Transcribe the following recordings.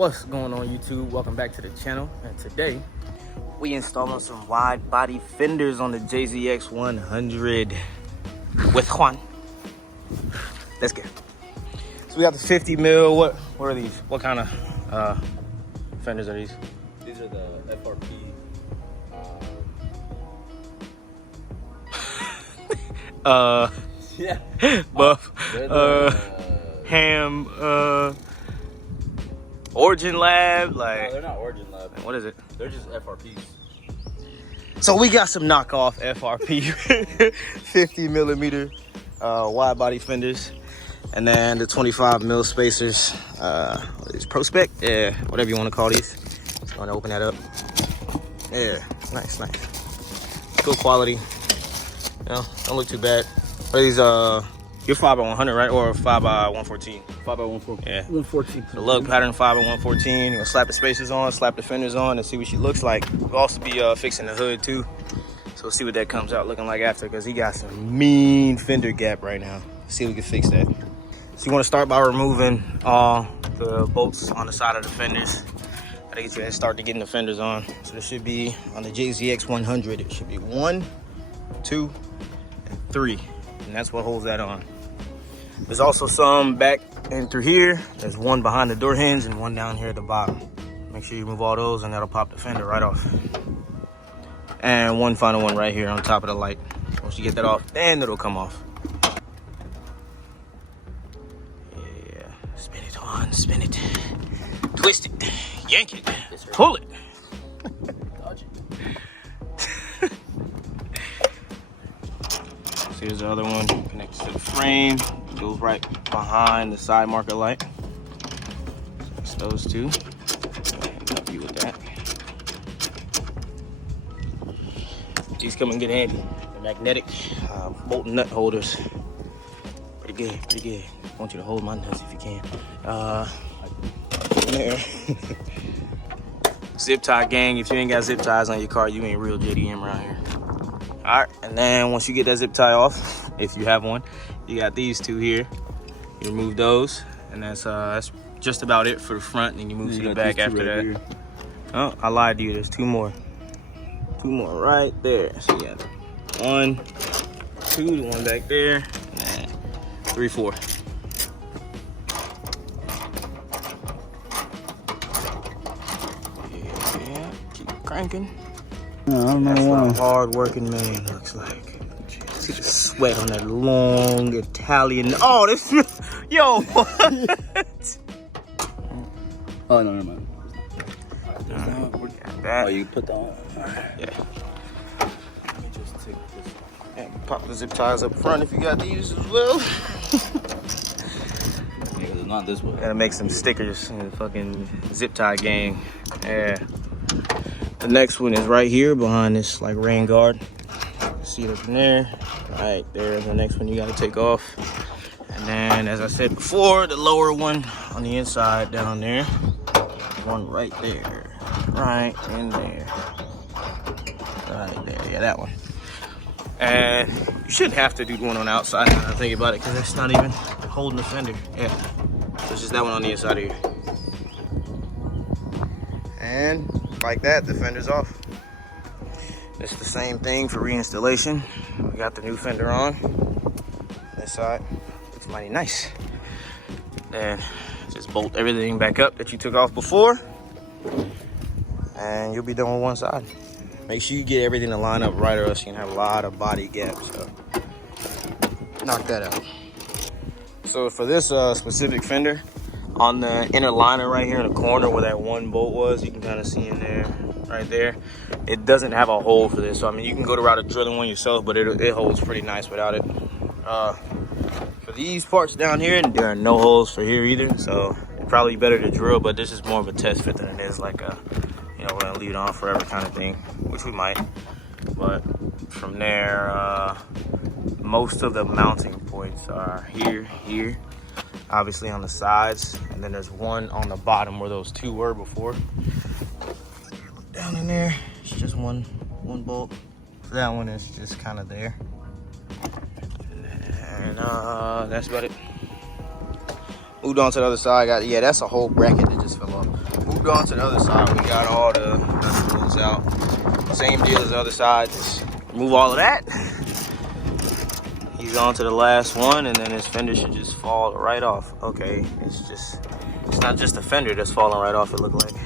What's going on, YouTube? Welcome back to the channel, and today we installing some wide body fenders on the JZX 100 with Juan. Let's get it. So we got the 50 mil. What are these? What kind of fenders are these? These are the FRP. Yeah. Buff. Ham. Origin Lab. Like. No, they're not Origin Lab. What is it? They're just FRPs. So we got some knockoff FRP 50 millimeter wide body fenders, and then the 25 mil spacers. These Prospect, yeah, whatever you want to call these. Just going to open that up. Yeah, nice. Good quality. You know, don't look too bad. Are these you're 5x100, right? Or 5x114? 5x114. Yeah. 114. The lug pattern 5x114. You're gonna slap the spacers on, slap the fenders on, and see what she looks like. We'll also be fixing the hood too. So we'll see what that comes out looking like after, because he got some mean fender gap right now. See if we can fix that. So you want to start by removing all the bolts on the side of the fenders. Gotta get you a head start to getting the fenders on. So there should be, on the JZX 100, it should be 1, 2, and 3. And that's what holds that on. There's also some back and through here. There's one behind the door hinge and one down here at the bottom. Make sure you remove all those and that'll pop the fender right off. And one final one right here on top of the light. Once you get that off, then it'll come off. Yeah, spin it on, spin it. Twist it, yank it, pull it. Dodge it. Here's the other one connected to the frame. It goes right behind the side marker light. So those two. And help you with that. These come in good handy. The magnetic bolt and nut holders. Pretty good. I want you to hold my nuts if you can. There. Zip tie gang. If you ain't got zip ties on your car, you ain't real JDM around here. All right, and then once you get that zip tie off, if you have one, you got these two here. You remove those, and that's just about it for the front, and you move to the back after that. Here. Oh, I lied to you. There's two more right there. So you got 1, 2, the one back there, and 3, 4. Yeah, keep cranking. I don't know That's why. what a hard-working man looks like. See the sweat on that long Italian. Oh, this, yo, what? Oh, no, never mind. That. Oh, you put that on. Yeah. Let me just take this. And pop the zip ties up front if you got these as well. Yeah, it's not this way. Gotta make some stickers in the fucking zip tie gang. Yeah. The next one is right here behind this like rain guard. See it up in there. Right there's the next one you gotta take off. And then, as I said before, the lower one on the inside down there. One right there. Right in there. Right there. Yeah, that one. And you shouldn't have to do one on the outside now that I think about it, because that's not even holding the fender. Yeah. So it's just that one on the inside of here. And like that, the fender's off. It's the same thing for reinstallation. We got the new fender on this side. Looks mighty nice. Then just bolt everything back up that you took off before, and you'll be done with one side. Make sure you get everything to line up right, or else you can have a lot of body gaps. So knock that out. So for this specific fender, on the inner liner right here in the corner where that one bolt was, you can kind of see in there, right there. It doesn't have a hole for this. So I mean, you can go the route of drilling one yourself, but it holds pretty nice without it. For these parts down here, there are no holes for here either. So it's probably better to drill, but this is more of a test fit than it is like a, you know, we're gonna leave it on forever kind of thing, which we might. But from there, most of the mounting points are here. Obviously on the sides, and then there's one on the bottom where those two were before. Look down in there, it's just one bolt. So that one is just kind of there. And that's about it. Moved on to the other side. Yeah, that's a whole bracket that just fell off. Moved on to the other side. We got all the bolts out. Same deal as the other side. Just remove all of that. He's on to the last one, and then his fender should just fall right off. Okay, it's not just the fender that's falling right off, it looked like.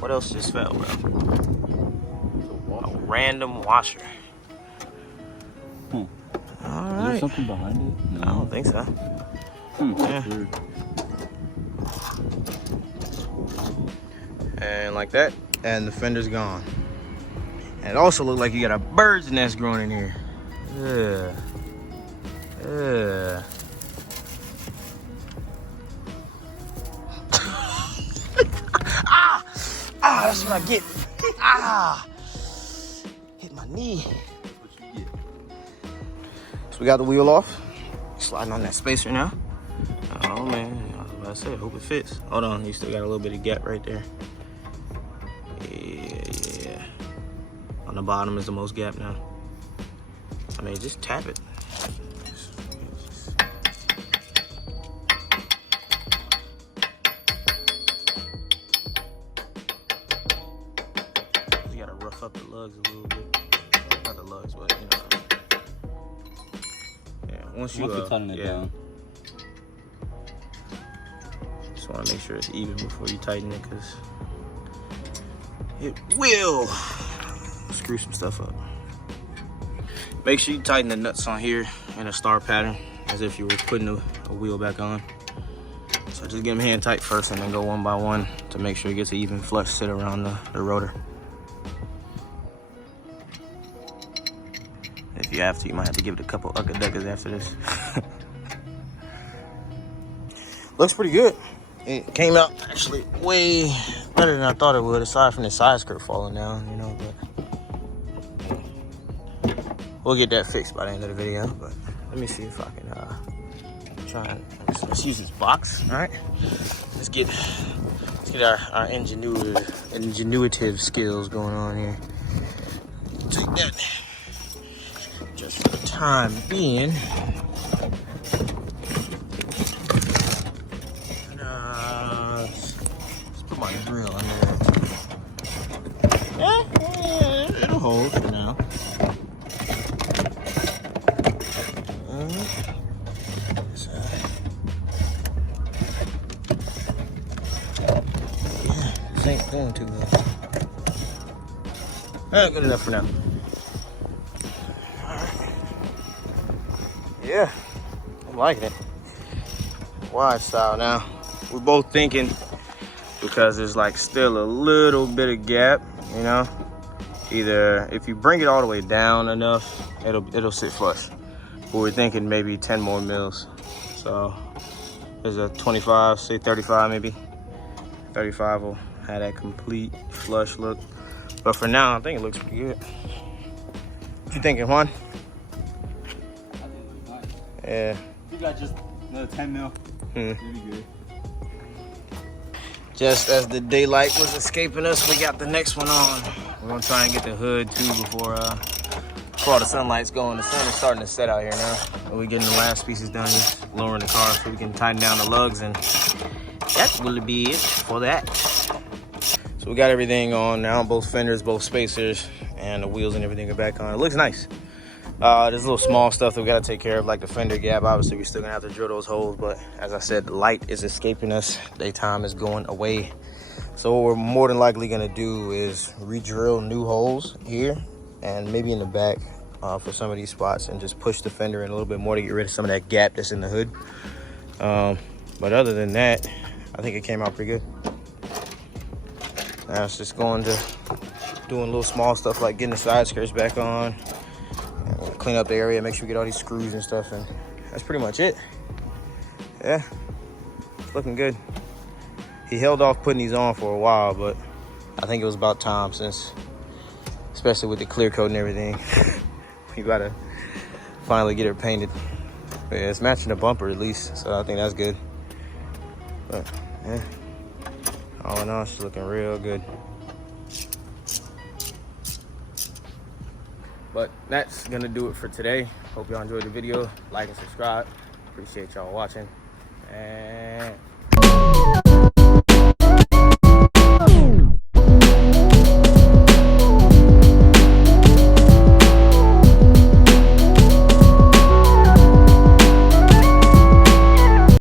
What else just fell, bro? A random washer. All right. Is there something behind it? No. I don't think so. Yeah. Sure. And like that, and the fender's gone. And it also looked like you got a bird's nest growing in here. Yeah. Yeah. That's what I get. Hit my knee. What you get? So we got the wheel off. Sliding on that spacer now. Oh man, I was about to say, I hope it fits. Hold on, you still got a little bit of gap right there. Yeah. On the bottom is the most gap now. I mean, just tap it. You gotta rough up the lugs a little bit. Not the lugs, but you know. Yeah, once you tighten it down. Just want to make sure it's even before you tighten it, because it will screw some stuff up. Make sure you tighten the nuts on here in a star pattern, as if you were putting a wheel back on. So just get them hand tight first, and then go one by one to make sure it gets an even flush sit around the rotor. If you have to, you might have to give it a couple ucka-duckas after this. Looks pretty good. It came out actually way better than I thought it would, aside from the side skirt falling down, you know, but we'll get that fixed by the end of the video. But let me see if I can try and let's use this box. All right, let's get our ingenuitive skills going on here. Take that just for the time being. My drill under there. It'll hold for now. Yeah, this ain't going too well. Alright, good enough for now. Alright. Yeah, I'm liking it. Wide style now. We're both thinking, because there's like still a little bit of gap, you know, either if you bring it all the way down enough, it'll sit flush. But we're thinking maybe 10 more mils. So there's a 25, say 35 maybe. 35 will have that complete flush look. But for now, I think it looks pretty good. What you thinking, Juan? I think it looks nice. Yeah. You got just another 10 mil. It'll be good. Just as the daylight was escaping us, we got the next one on. We're gonna try and get the hood too before all the sunlight's going. The sun is starting to set out here now. And we're getting the last pieces done, just lowering the car so we can tighten down the lugs, and that will be it for that. So we got everything on now, both fenders, both spacers, and the wheels and everything are back on. It looks nice. There's little small stuff that we gotta take care of, like the fender gap. Obviously, we're still gonna have to drill those holes, but as I said, the light is escaping us. Daytime is going away. So what we're more than likely gonna do is re-drill new holes here and maybe in the back for some of these spots, and just push the fender in a little bit more to get rid of some of that gap that's in the hood. But other than that, I think it came out pretty good. Now it's just going to doing little small stuff like getting the side skirts back on, clean up the area, make sure we get all these screws and stuff, and that's pretty much it. Yeah, it's looking good. He held off putting these on for a while, but I think it was about time, since, especially with the clear coat and everything, we gotta finally get it painted. But yeah, it's matching the bumper at least, so I think that's good. But yeah, all in all, she's looking real good. But that's gonna do it for today. Hope y'all enjoyed the video. Like and subscribe. Appreciate y'all watching. And